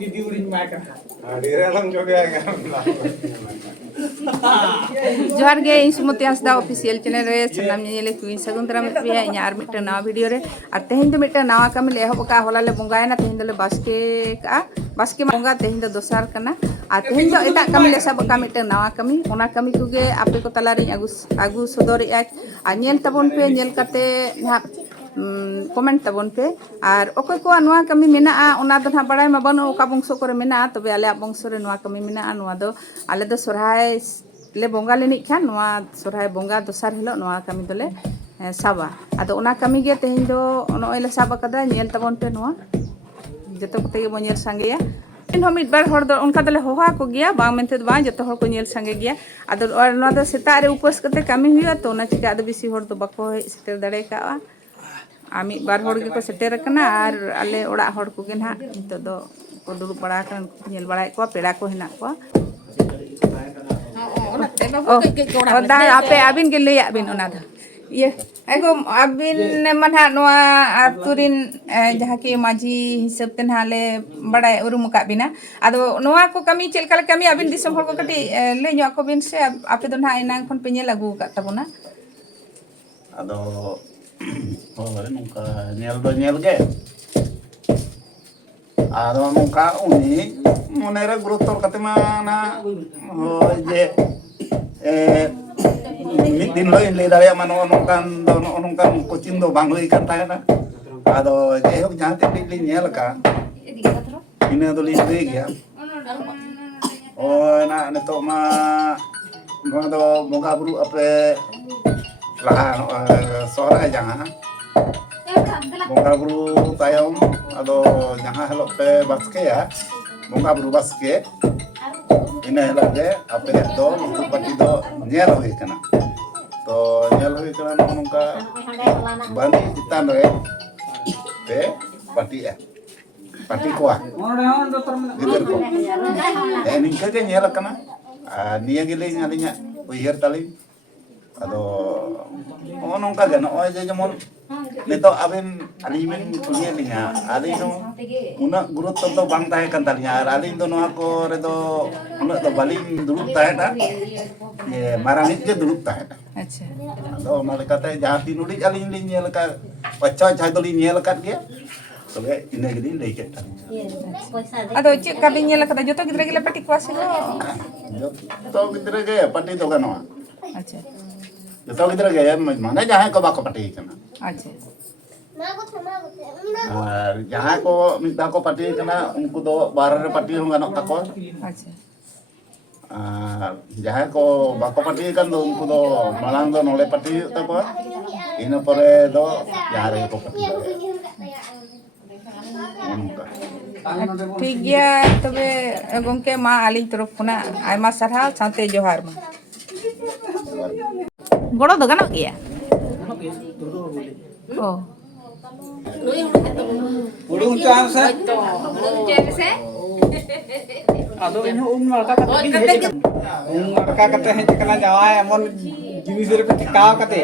दीदी उड़ी मार का डेरे लम जो गया जोहार गे इन सुमति हांसदा ऑफिशियल चैनल रे सनाम नेले कुइन सगुन तरा में पिया इन आर मिट्टा नवा वीडियो रे और तेहिन दो मिट्टा नवा कमी ले एहब का होला ले बंगायना तेहिन दो ले बास्के बंगा तेहिन दो दोसार कना और तेहिन दो एटा कमी ले सब का मिट्टा नवा कमी ओना कमी कुगे आपे को तला रे आगु सदर आ नेल तबन पे नेल कते ना कमेंट तबन पे और ओकोय को नवा कमी मेना ओना दो ना बड़ाय मा बनो ओका बंशो करे मेना तबे आले बंशो रे नवा कमी मेना नवा दो आले दो सोरहाय ले बोंगा लेनी खान नवा सोरहाय बोंगा दोसार हिलो नवा कमी दोले साबा आदो ओना कमी गे तेहिन दो नोय ले साबा कदा नेल तबन पे नवा जतो कते बो नेल संगेया इन हम मिट बार हर दो उनका दले होहा को गया बांग मेनते दो बांग जतो हर को नेल संगे गया आदो और नवा दो सेता रे उपवास कते कमी हुआ तो ना चिका आदो बिसी हर दो बको सेटर दड़े का आमी बार हर गे को सेटर कना और आले ओड़ा हर को गे ना नितो दो को दुरु बड़ा कन नेल बड़ा को पेड़ा को हेना को आपे आबिन के ले आबिन ओना दा ये एगो आबिन मनहा नोआ आतुरिन जहाँ की माझी हिसाब ते नाले बड़ा उरुम का बिना आदो नोआ को कमी चेल कल कमी आबिन दिसम हर को कटी ले न्यो को बिन से आपे दो ना इना खन पे नेल लागू का तबना आदो होय नुका नेल दो नेल गे आदो नुका उनी मने रे गुरुत्व कते मा ना होय जे mid din lo in le dare ma no nongkan coaching do bang loi kan ta na ado je hok jahan te li nyel ka ina do li lei gya oh na neto ma no do moga buru ape laha sora jahan moga buru tayom ado jahan helo pe baske ya moga buru baske ina lage ape do pati do nyel hoy kana to nyel hoy kana nongka bani titan re pe pati ko gider ko ningka ge nyel kana niya gile ngalinya uyer tali ado nongka ge no je jemon nito abin alimin kuliah linya ali no una gurutto to bang tahe kan talinya ali do no ko re do una do baling dulu tahe ta ye marangit je dulu tahe ta अच्छा ado ona lekate jahan tinudi ali li nyel ka pacha chai do li nyel kat ge tobe ine gidi lei ket ta आदो चे का बिन nail कदा जतो गिदरे गिले पटी क्वासे लो to gidre ge pati do kanwa अच्छा to gidre ge mane jahan ko bako pati kana अच्छा আর jahan ko minta ko pati kana unku do barar pati ho ganok tako अच्छा jahan ko bako pati kan do unku do malang do nole pati tako ina pore do jare ko pati ठीक गया तबे गंके मा आली तरफ खुना आयमा सरहा साथे जोहार मा गोड़ो दो गानो गया ओ उड़ूं चाम से आदो इन मरका कते हे कना जावाय एमन जिनिस रे पे टिकाव कते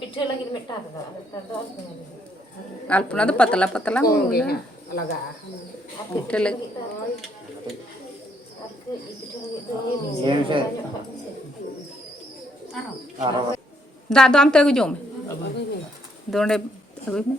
पिठे लगी मिठा अल्पना तो पतला पतला लगा पिठे लगी दा दो आम ते अगु जोम दोंडे अगु में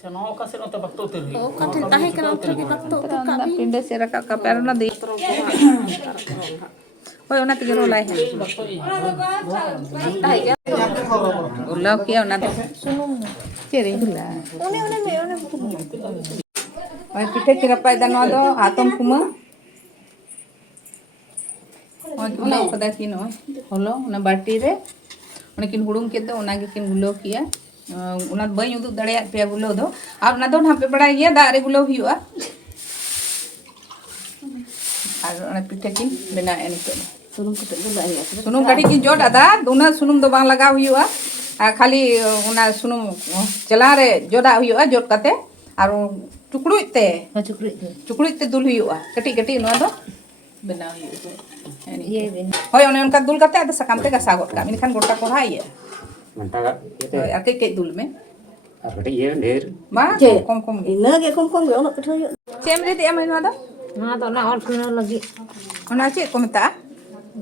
चनो का से तो बक्तो तेरी ओ कठिन ताहे कना उतर के बक्तो तो का पिंडे से रका का पैर ना दे ओए ओना तिगे रोलाय है उलाव किया ओना सुनुम चेरे हुला ओए पिठे किरपाय दानो दो आतम कुमा ओना पदा किन ओए होलो ओना बाटी रे ओना किन हुडुम के दो ओना के किन गुलो किया उना बई उदुग दड़िया पे गुलो दो और ना दो ढापे बड़ा गया दाग रे गुलो हुआ और पिठे की बना नितो सुनुम कटी की जोड़ आदा उना सुनुम दो बांग लगा हुआ खाली उना सुनुम चला रे जोड़ा हुआ जोड़ कते और चुकड़ुई ते दुल हुआ कटी कटी नो दो बना हुआ होय ओने उनका दुल कते आदा सकाम ते गसा गोट का मिनखान गोटा कोढ़ा ये घंटा का और के दुल में और कटी ये ढेर बा कम कम ina ge kom kom ge ono pitho yu same रे दिया मैंने वादा na to na ol pino lagi ओना चे को मता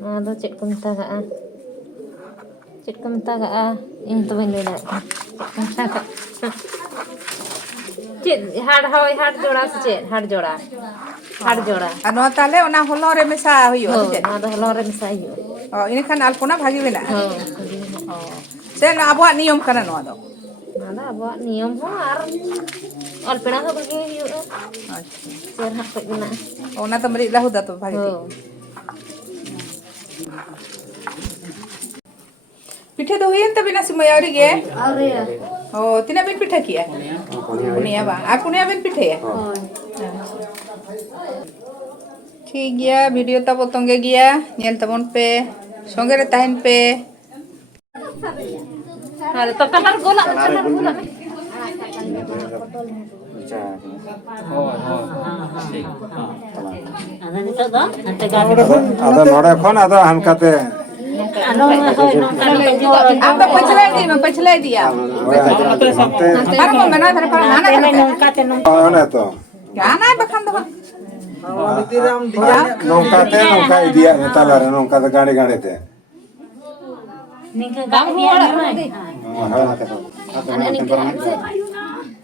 na do chet ko meta ga in to ben le da chet hard hoy hard joda se chet hard joda और no ताले ओना होलो रे मेसा हुयो चे na do holo re misai yu ओ इनखान अल्पना भागी बेना ho से ना अबवा नियम करना नो दो na da abo niyam ho ar ol pina ho bagi yu अच्छा ser hak pe guna ओना तो मरी लाहु दा तो भागी ho पिठे तो हुई त बिना सिमयारी गे are ओ तिना बिन पिठा किया पुनिया बा आ पुनिया बिन पिठे ठीक गया वीडियो तब तंगे गया नेल तबन पे संगे रे तहन पे are to kanar gola gola ada ni to do ante ga ada nore khon ada hankate ano hoy no अब तो पछले दिया पर mo mena धरे पर नाना करते one to क्या ना बखन दो nongkate nongka idia netalare nongka de gane gane te ning ga dia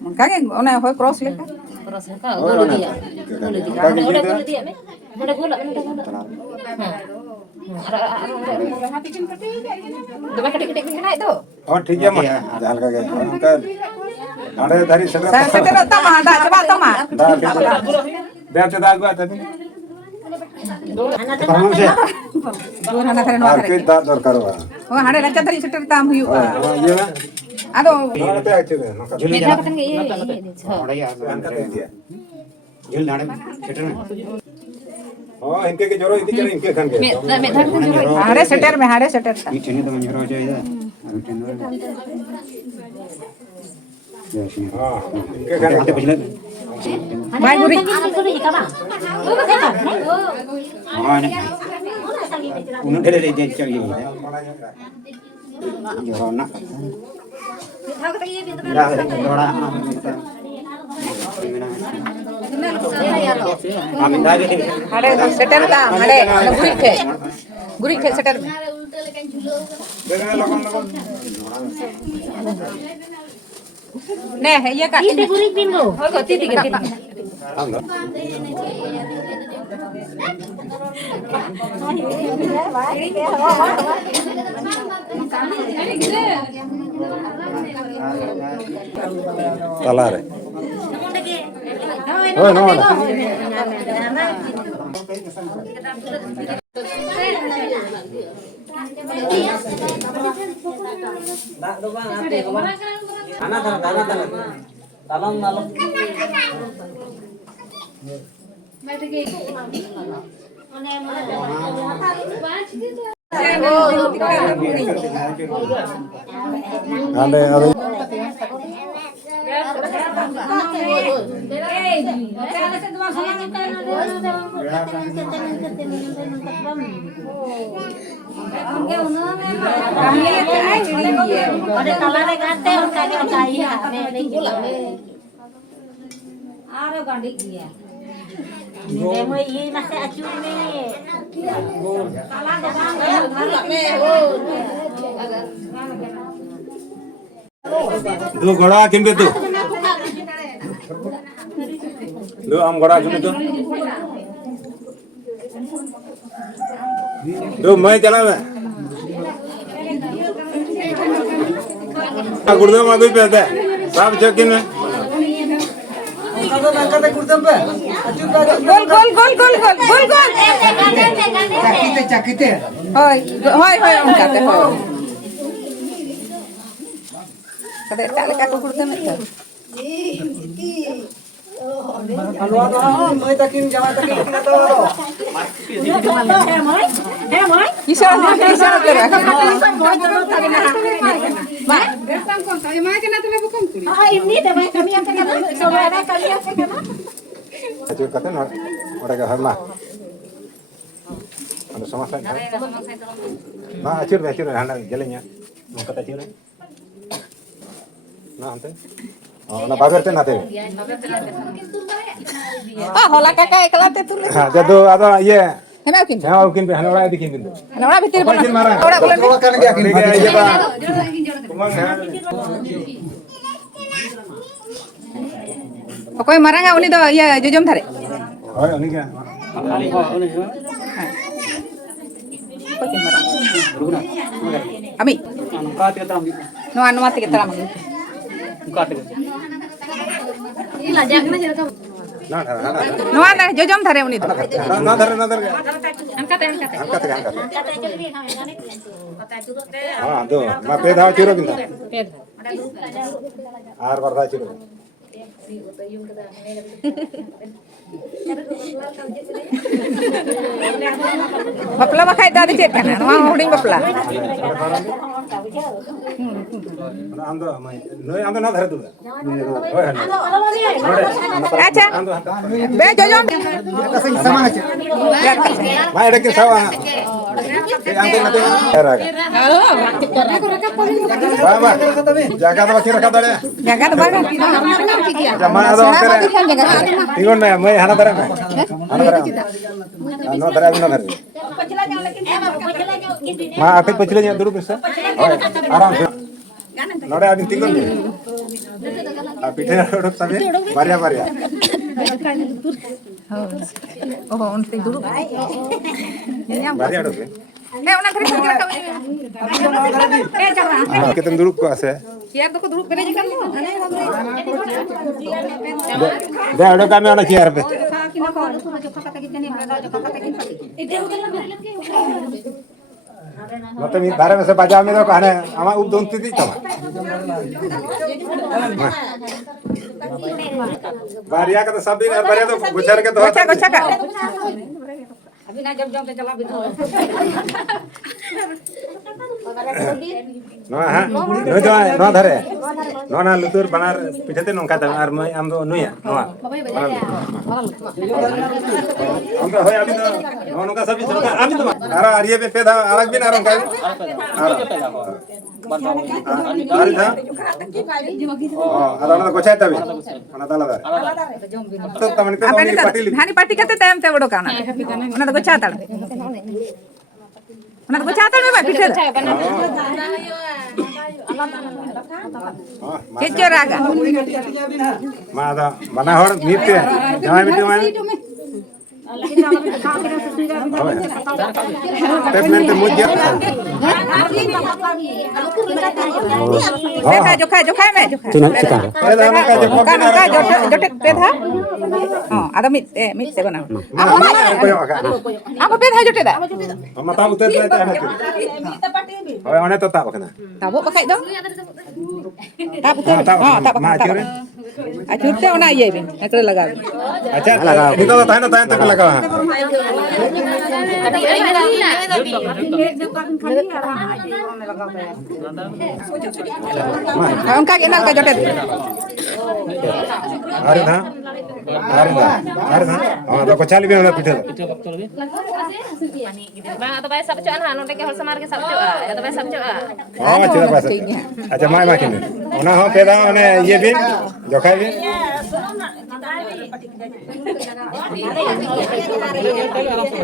उनका के ओने होय क्रॉस लेका terus ka golu dia udah golu dia me udah gula dua kete kena itu oh ठीक है मा जाल का उनका आड़े धरी से सेटर तमा दा चबा तमा दे चदा गवा तभी दूर हना थरे नो और करे के दा दरकार बा ओ हाडे लच्चा थरी सेटर ताम हुई ये आदो नोते आचे दे नोका झूले beda kan ge थोड़ा यार hankate idia झूल दाड़े सेटर में oh इनके के जोरो इदी करे इनके खान के me dah kan juro हाडे सेटर में हाडे सेटर था नीचे नहीं तो मंजर हो जाएगा हां इनके खान हाथ पिछले बाय गुरी हाँ ने उन्हें ढेले ले जाए चाहिए जोरो ना जोड़ा आमिन दागे हाडे सेटर ता हाडे गुरी खे सेटर में ने है ये का ini guri bingo और गति दिखे talare oh no ande ade दो घोड़ा किन तू दो हम घोड़ा किन तू दो मैं चला मैं गुरुदेव मागुई पे साहब चेकिन गोल गोल गोल गोल गोल गोल गोल चाकीते होय होय होय उनका ते होय ada tak lekat kukur temen tu. Alwa to mai takin jawa takin kina to. Kisah tu lah. Acur kata nak orang ke harlah. Ada sama saya. Nah acur hendak jalannya. Mau kata acur. Nah ante. Oh, na bagar te na te. Hola kakak kelate tu. Ha, jadu ada ye. Hemau kin. Hemau kin be hanora dikin bindu. Orang betul pun. Orang bulan. Kan dia kin. Kumang Pokoknya marah nggak uni tuh ya jujum thare. Oh, ini ke? Pokoknya marah. Ami. No anu mati kita lama. No ada jujum thare uni tuh. Na dhare. Angkat. Angkat. Ah, do. Ma pe dha chiro binda. Ar bar dha chiro. Bapla bakai dah ada cek kan? Nama huding bapla. Ando mai. Noi ando na dhare tu. Oi han. Acha. Be jujum. Sama aja. Ma ede ke sawa. Ando na te. Raga. Baba. Jaga to kira ka dare. Jaga tu baga. Jama ado kere. Tingon na mai hana dare na. Hana dare. No dare na dare. Ma akai pachile nya duru bisa. Aram se. Nore abin tingon ni. Pithai odok sabe. Baria. Oh, unti dulu. Baria odok. Una kari kira kami. Jangan. Kita dulu ko ase. Siar tu ko dulu kena jekan tu. Da odok kami ona chair pe. मतलब ये धारे में से बजा में तो कहने हमारे उपदोंती थी तब बारिया का तो सब भी बारिया तो गुच्छर के तो Gocak ka. नो हाँ नो जो नो धारे नो ना लुतुर बनार पिछते नौका था आर मैं हम तो नुया नो हम तो होय अभी तो नो का सभी चलता अभी तो आरा आरिये पे था अलग भी ना रंग का आरी था ada gocah tapi mana tala dar तो तमन के तो Patil Hani pati kate time te bodo kana. Una to gocak tal. Una to gocak tal me ba pithe. Kejo raga. मादा बना हर मीते जमाई बिटे माय टेपमेंट मुझे Peta jokai me jokai. ए दाना का जो Kan jotek peta. Oh, ada mit te bana. Apa peta jotek da? मता उतर जाता है ओए ओने तो ताप कना Tabu pakai dong. Tak betul. Oh, tak मा pakai. Chure Acur te ona iya bin. Ekle laga. अच्छा निकल तो ताने तक लगा Angka kenal ka jotet. अरे था हां तो कचाली भी होला पिटे Bang, atau bayar sabtu an hanu teke hol samar ke sabtu atau bayar sabtu हां चला पास अच्छा माय माकिन ओना हो पेदा ओने ये भी जोखाई भी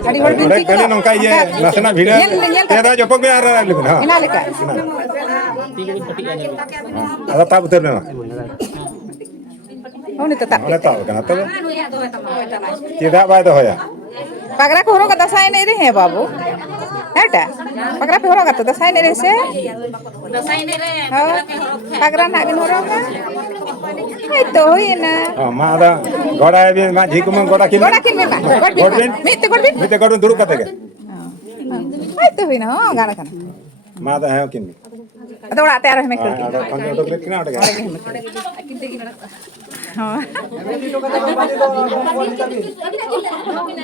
Tadi hol bin ओरे कने नंका ये नसना भिड़ा पेदा जपक भी आ रहा लेकिन हां Kenal ka? ada ताप उतर में Oh, ni tetap. ओने ताप कना तो tidak बाय तो होया Pagra ko horo ka dasai nei re he babu. Eta. Pagra pe horo ka to dasai nei re se. Pagra na bin horo ka. Ai to hoina. हां मा ada गोड़ा भी मा झिक में गोड़ा किन Goda kin me ba. God bin. Mit god bin. मिते गोड़ दुरु कते के Ai to hoina ho gana kana. मा ada है किन Atau orang tiara yang mikir. ada konjol tuh kena ada kan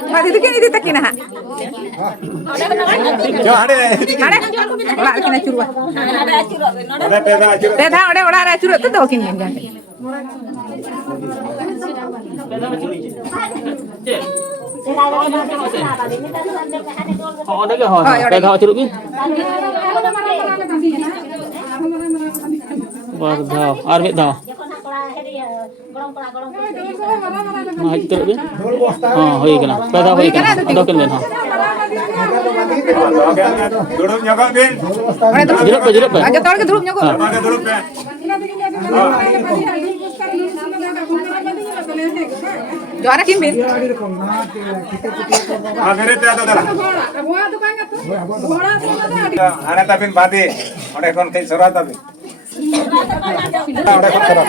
Mati itu kini ditak kina ha. coba ada Orang kina curua. ada peda aja Teh orang ada curut tu tahu kini kan. Họ đấy cái họ cái họ chưa được biết và thảo ăn biết thảo mà hãy tự biết hơi cái nào cái thảo hơi cái nào đâu cần liền họ duduk nyokap bin duduk Aja tahu ke duduknya kok. ada duduk ya Juara Kim Bin. akhirnya itu ada dah ada tapi badi ada kon kayak surat tapi ada kon surat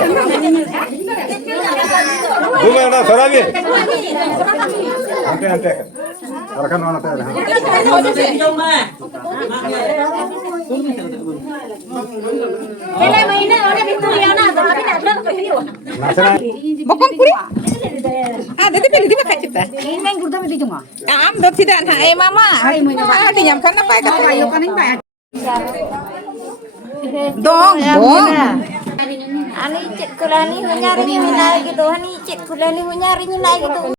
dulu ada surat bin ante Arakan mana teh Bokong kuri. Dede pilih di mana cipta? Am dot tidak nah mama. Di nyam kan apa ka ayo kan ba. Dong. Ani cek kulani nyari ni naik gitu, ani cek kulani nyari ni naik gitu.